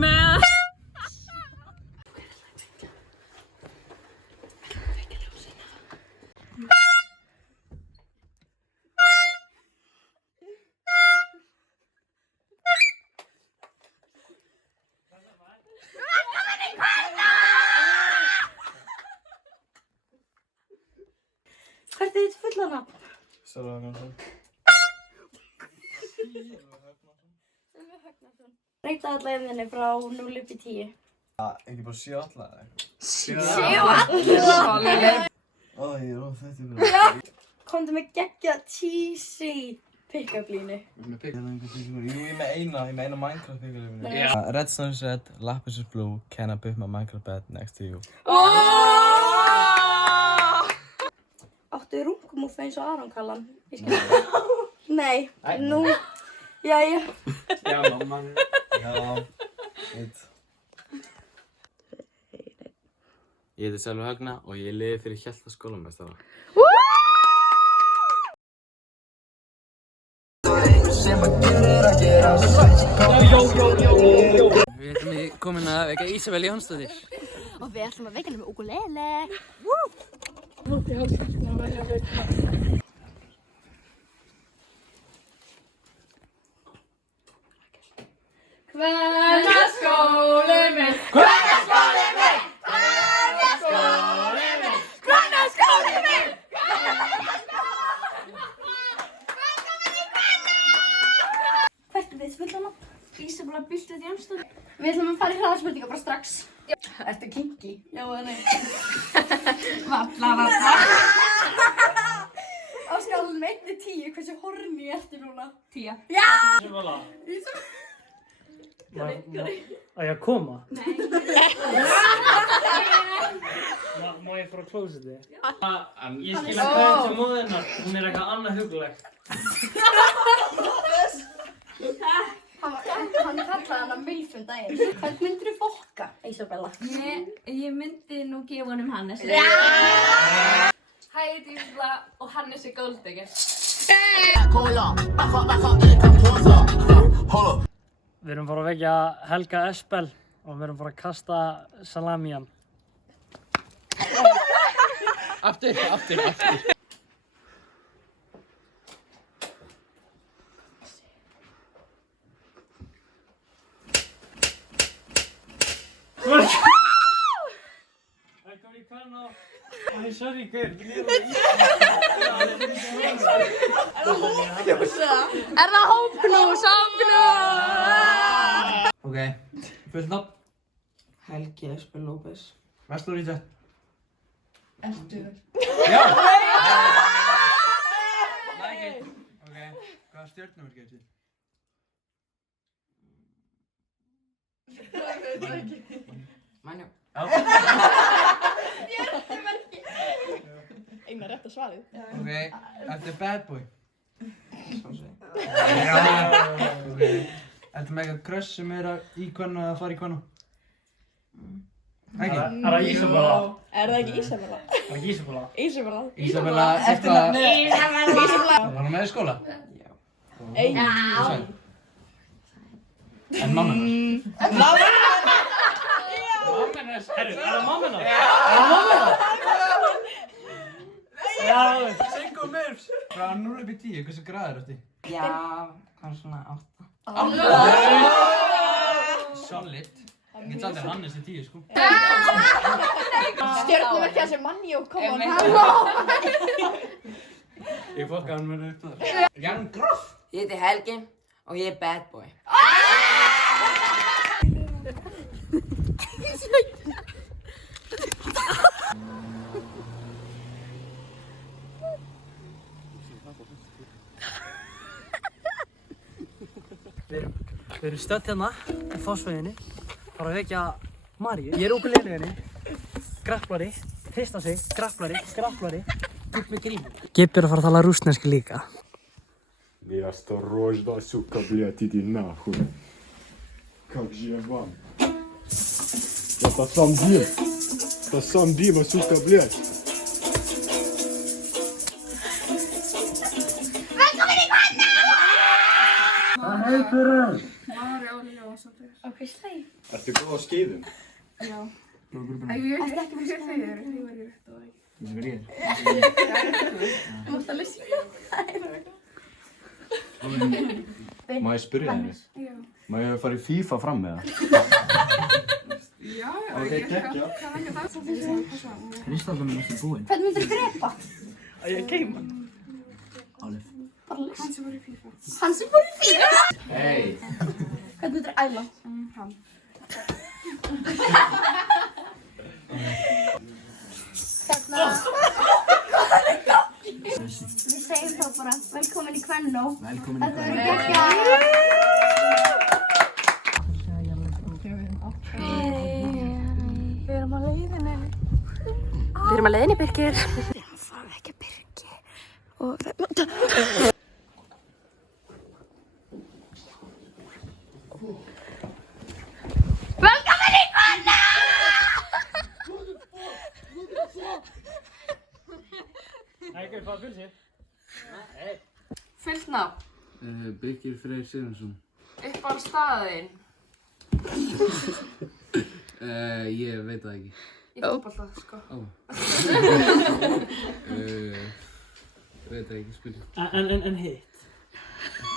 med. Hvert er þitt fulla nafn? Sölvi Högnason. Sölvi Högnason. Reyta alla yfirni frá 0 upp í 10. Ekki bara 7 alla eða eitthvað? 7 alla! Ó, ég er óþættur fyrir það. Komdu með geggja cheesy pick-up línu. Jú, ég er með eina Minecraft pick-up. Redstone is red, lapis is blue, can I put my Minecraft bed next to you? Áttu runkumúfa eins og Aron kallan? Ég skil ekki. Nei, nú, jæja. Já, mamma. Já, eitt. Ég heiti Sölvi Högna og ég liði fyrir Hjalta skólameistara. Við ætlum komin að vekja Ísabel Jónsdóttir. Og við ætlum að vekja henni með ukulele. Kvennaskóli minn. Kvennaskóli minn. Kvennaskóli minn. Kvennaskóli minn. Hvert er þitt fulla nafn? Ísabella Byltveð Jónsdóttir. Við ætlum að fara í hraðspurningar bara strax. Ertu kinky? Já eða nei? Valla. Á skalunum 1 til 10, hversu horny ertu núna? 10. Já! Ísabella. Á ég að koma? Nei. Má ég fara á klósetti? Ég skil að kveðja til móðinnar, hún er eitthvað annað hugulegt. Hann kallaði hana milf daginn. Hvern myndir þú fokka, Ísabella? Ég myndi nú gefa honum Hannes. Hæ, ég heiti Ísabella og Hannes er góldegger. Við erum fara að vekja Helga Espel og við erum fara að kasta salami í hann. Aftur. Það kom í hvern á... Æ, sorry, gaur. Er það hópknús? Ok, fullt nafn. Helgi Espel López. Vestlur í tett. Ertu? Já! Like it. Ok, hvaða stjörnum er getið? Mænjó. Já. Eina rétt að svarið. Ok, ertu bad boy? Svolsveit. Já. Ok, ertu með eitthvað crush sem er í hvernig að fara í hvernig? Ekki? Er það Ísabella? Er það ekki Ísabella? Er það ekki Ísabella? Ísabella. Ísabella, eitthvað... Ísabella. Var hún með í skóla? Já. Já. En mamma hennar? Mamma hennar? Er það mamma hennar? Já! Já! Siggo Mirfs! Frá 0 upp í 10, hversu gráður ertu? Já, hvað svona 8. Solid. Ég get sagt þér Hannes í 10, sko. Stjörnumerkja sem manni og koma hann. Ég fokkaði hann með upp þar. Young Groff! Ég heiti Helgi og ég er bad boy. Við erum stödd hérna í Fossvoginni, fara að vekja Maríu. Ég er ukulele henni, graflari, hrista sig, graflari, upp með grímu. Gibbi er að fara að tala rússneski líka. Не осторожно, сука, блядь, иди нахуй. Как же я вам? Это сам Дима, сука, блядь. Ok. hvað sleið. Ertu góð á skíðum? Ertu ekki með sleið? Sem er ég. Þú mást alveg sína. Má ég spyrja henni? Já. Má ég fara í FIFA fram með það? Já, Ok, geggja. það er ekki það. Kristallum er næstu búinn. Hvernig myndir þú drepa? Ég keima. Álif. Hann sem var í FIFA. Hann sem fór í FIFA? Hei. Hvernig myndir þú æla? Hann. Við segjum þá bara, velkomin í Kvennó. Velkomin í Þetta Kvennó. verður geggjað. Við erum á leiðinni. Við erum á leiðinni, Birgir. Við erum að fara ekki að Birgir. Og velkomin í Kvennó! Ekki fara fyrir sér. Fullt nafn. Birgir Freyr Sigurðsson. Uppáhalds staðinn. Ég veit það ekki. Í fótbolta, sko. Veit það ekki, spyrir. En hitt.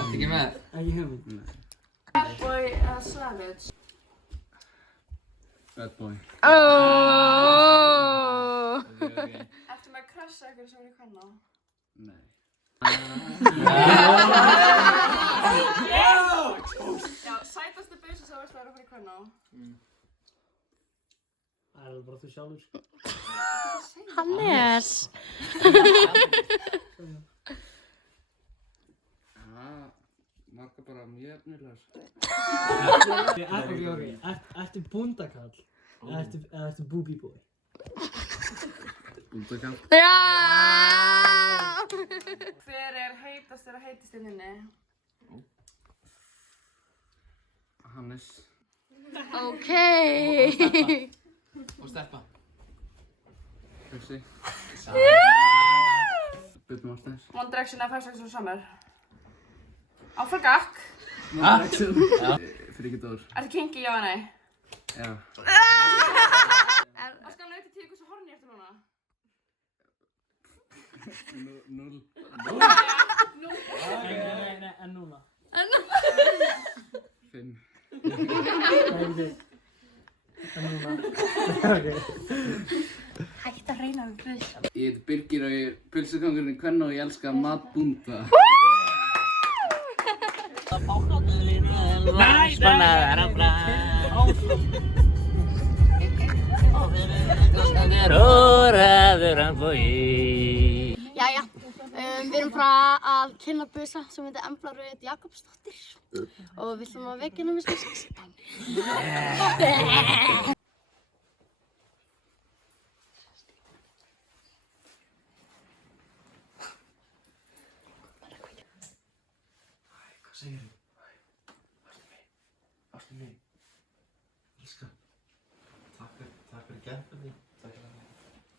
Ertu ekki með? Ekki hugmynd. Bad boy eða savage. Bad boy. Ertu með að krassa ykkur sem er í Kvennó? Nei. Já, sætastu bausa sem varst að vera fyrir Kvennó. Það er bara þú sjálfur. Hannes. Marga bara mjög efnilegar. Ertu búndakall? Eða ertu booby boy? Búndakall. Hver er heitastur á heitistinninni? Hannes. Ok. Og Steppa. Bjössi. Björn Martins. One Direction eða 5 Seconds of Summer? Áfram gakk. Friki Dór. Ertu kinky, já eða nei? Já. Það skal nauta tíu hversu horny ertu núna? 0. Nei, en núna. 5. En núna. Hægt að reyna við bröðsam. Ég heiti Birgir og ég er pulsugangurinn í Kvennó og ég elska mat búnda. Jæja, við erum bara að kynna busa sem heitir Embla Rut Jakobsdóttir og við ætlum að vekja hennar með svona sexy dæmi. Hvað segir þú? Ástu mín. Elskar. Takk fyrir gæmpunni. Takk fyrir það.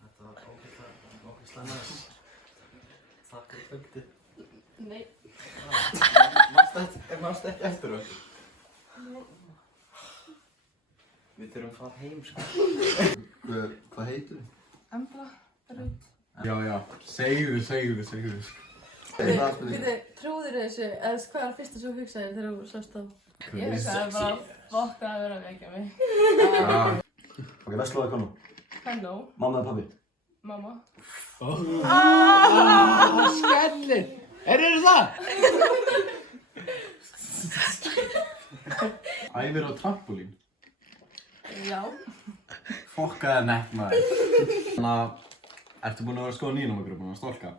Þetta var ógeðslega næs. Takk fyrir kvöldið. Nei. Manstu ekki eftir okkur? Við þurfum að fara heim, sko. Hvað heitir þið? Embla Rut. Já, segðu. Trúðir þessu, eða hvað er fyrsta sem þú hugsaðir þegar þú sást á? Ég hugsaði bara, fokk að vera að vekja mig. Ok, versluðu konu. Kvennó. Mamma eða pabbi? Mamma. Skellir! Eru það? Æfir á trampolín. Já. Fokkaði nett maður. Þannig að, ertu búin að vera að skoða nýnúmergrúppuna og stólka?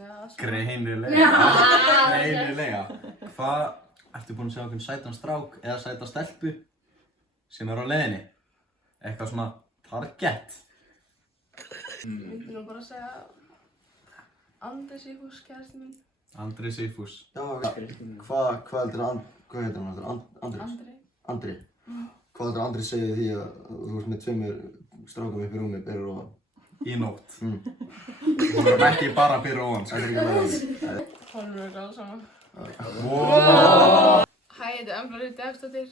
Já, svo. Greinilega. Hvað, ertu búin að sjá einhvern sætan strák eða sæta stelpu sem er á leiðinni? Eitthvað svona target? Myndi nú bara að segja Andri Sigfús, kærasti minn. Andri Sigfús. Já, hvað heitir hann aftur? Andri? Hvað heldur Andri segja því að þú veist með tveimur strákum upp í rúmi byrjar og Í nótt. Þú verðum ekki bara að byrja ofan, sættir ekki að vera Horfum við gáð saman. Wow! Hæ, ég heiti Embla Rut Jakobsdóttir.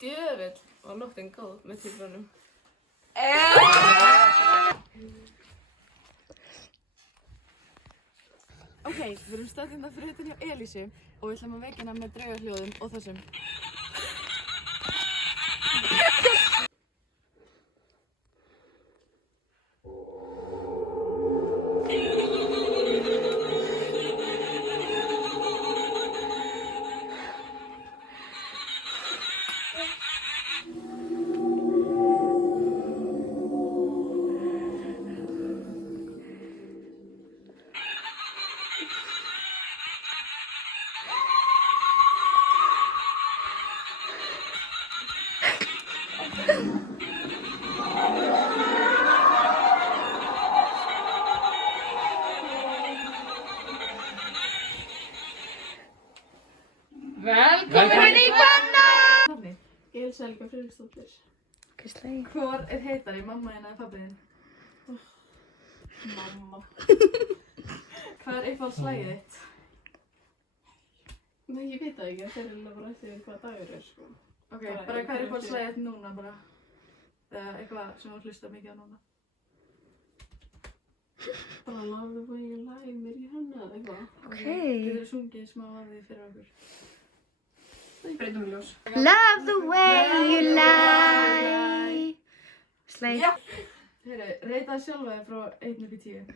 Djöfull var nóttin góð með tíflunum. Ok, við erum stödd hérna fyrir utan hjá Elísu og við ætlum að vekja hana með draugahljóðum og þessum. Velkomin í Banna! Elsa Helga Friðriksdóttir. Ok, slæg. Hvor er heitari, mamma þín eða pabbi þinn? Mamma. Hvað er uppáhaldsslagið þitt? Nei, ég veit það ekki, það er alveg bara eftir hvað dagur er, sko. Ok, bara hvað er uppáhaldsslagið þitt núna, bara? Eða eitthvað sem þú hlustar mikið á núna? Bara Love the way you lie mér í hana, eða eitthvað. Ok. Getur þú sungið smá af því fyrir okkur? Breytum ljós. Love the way you lie. Slæg. Já! Heyri, reytaði sjálfa þig frá 1 upp í 10.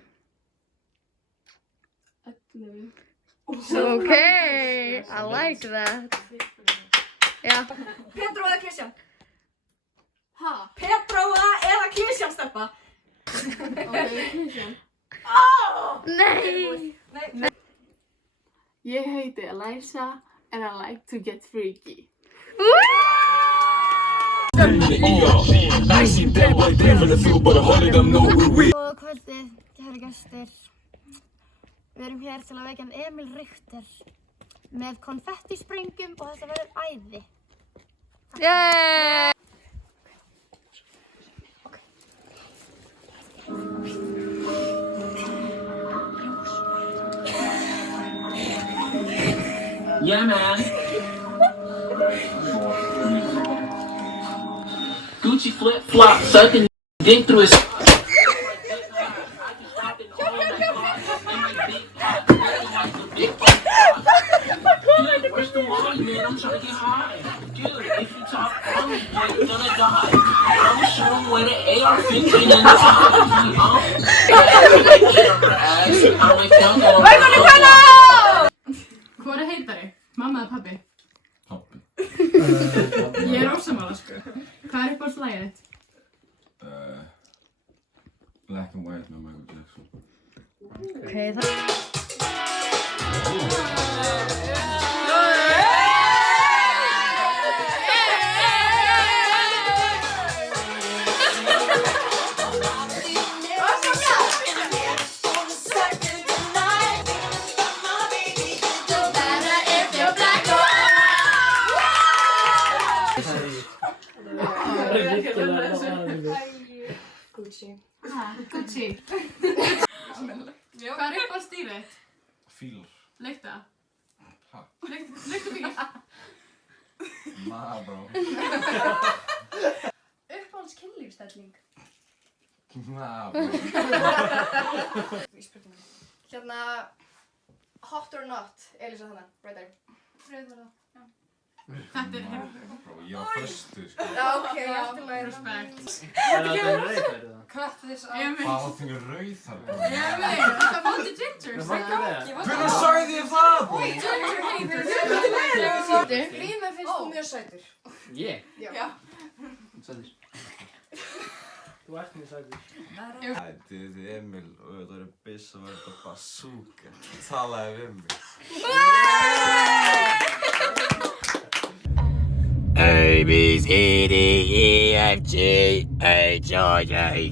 11. Ok, I like that. Já. Petró eða Kristján? Ha? Petró eða Kristján, stelpa? Ok, Kristján. Nei. Ég heiti Elisa and I like to get freaky. Góða kvöldið, kæru gestir. Við erum hér til að vekja Emil Richter með konfettisprengjum og þetta verður æði. Yeah! Yeah, man. Gucci flip flop, sucking dick through his. Where's the money, man? I'm trying to get high. Dude, if you talk money, boy, you're gonna die. I'ma shoot him with an AR-15 in the top. Hvor er heitari? Mamma eða pabbi? Pabbi. Ég er ósammála, sko. Hvað er uppáhaldsslagið þitt? Black and White með Michael Jackson. Ok, það... Gucci. Gucci. Hvað er uppáhaldsdýrið þitt? Fílar. Lykta? Ha? Lykta bíl? Nah, bro. Uppáhaldskynlífsstelling. Nah, bro. Hérna, hot or not, Elísa hana, right there. Freyðvara, já. Þetta er Bro, ég var föstu, sko. Já, ok, eftir lagi. respekt. Er það rauðverið það? Cut this out. Emil, Hvað var þingur rauð þar? þetta móti ginger, Hvernig sagði ég það, bro? Grímur finnst þú mjög sætur. Ég? Já. Sæður. Þú ert mjög sæður. Þetta er Emil og þetta eru byss og þetta bazooka. Talaði við mig. A, B, C, D, E, F, G, H, I, J,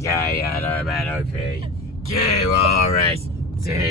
K, L, M, N, O, P, Q, R, S, T.